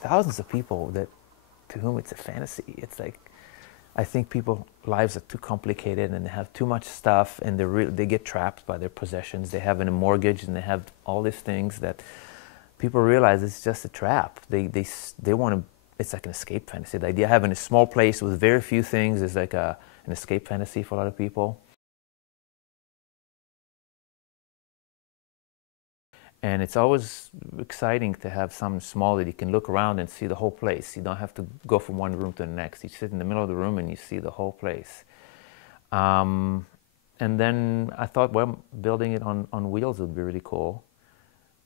thousands of people to whom it's a fantasy. It's like, I think people's lives are too complicated and they have too much stuff and they get trapped by their possessions. They have a mortgage and they have all these things that people realize it's just a trap. They want to, it's like an escape fantasy. The idea of having a small place with very few things is like an escape fantasy for a lot of people. And it's always exciting to have something small that you can look around and see the whole place. You don't have to go from one room to the next. You sit in the middle of the room and you see the whole place. And then I thought, well, building it on wheels would be really cool.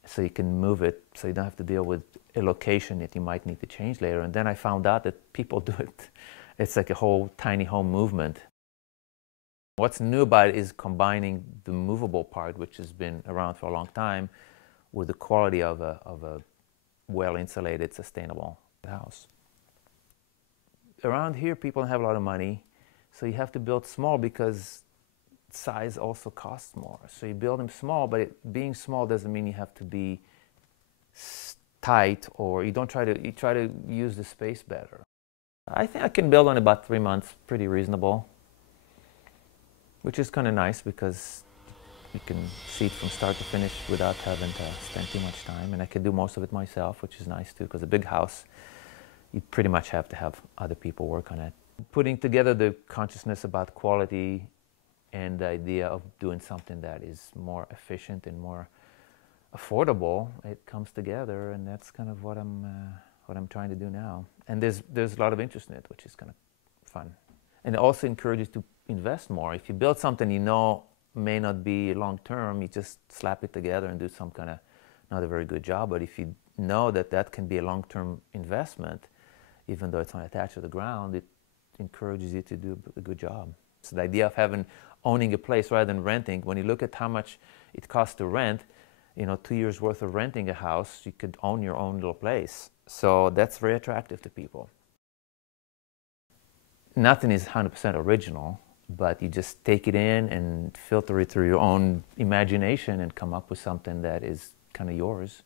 So you can move it, so you don't have to deal with a location that you might need to change later. And then I found out that people do it. It's like a whole tiny home movement. What's new about it is combining the movable part, which has been around for a long time, with the quality of a well-insulated, sustainable house. Around here, people don't have a lot of money, so you have to build small because size also costs more. So you build them small, but being small doesn't mean you have to be tight, or you try to use the space better. I think I can build on about 3 months, pretty reasonable, which is kind of nice because you can see it from start to finish without having to spend too much time. And I can do most of it myself, which is nice too, because a big house, you pretty much have to have other people work on it. Putting together the consciousness about quality and the idea of doing something that is more efficient and more affordable, it comes together, and that's kind of what I'm trying to do now. And there's a lot of interest in it, which is kind of fun. And it also encourages to invest more. If you build something you know may not be long term, you just slap it together and do some kind of not a very good job. But if you know that that can be a long term investment, even though it's not attached to the ground, it encourages you to do a good job. So the idea of owning a place rather than renting, when you look at how much it costs to rent, 2 years worth of renting a house, you could own your own little place. So that's very attractive to people. Nothing is 100% original, but you just take it in and filter it through your own imagination and come up with something that is kind of yours.